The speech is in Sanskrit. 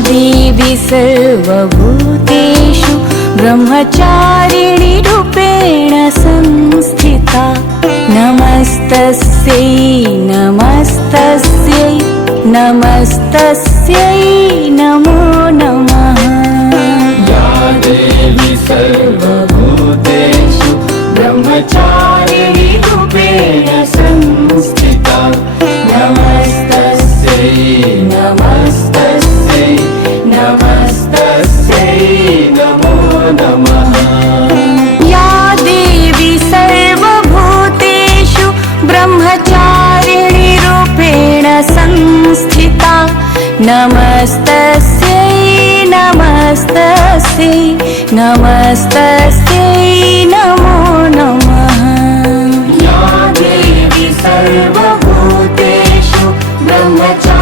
देवी सर्वभूतेषु ब्रह्मचारिणी रूपेण संस्थिता नमस्तस्यै नमस्तस्यै नमस्तस्यै नमो नमः। या देवी सर्वभूतेषु ब्रह्मचारिणी रूपेण संस्थिता नमस्तस्यै नमस्तस्यै नमस्तस्यै नमो नमः। या देवी सर्वभूतेषु ब्रह्मचारिणी रूपेण संस्थिता नमस्तस्यै नमस्तस्यै नमस्तस्यै नमो नमः। या देवी सर्वभूतेषु ब्रह्मचारिणी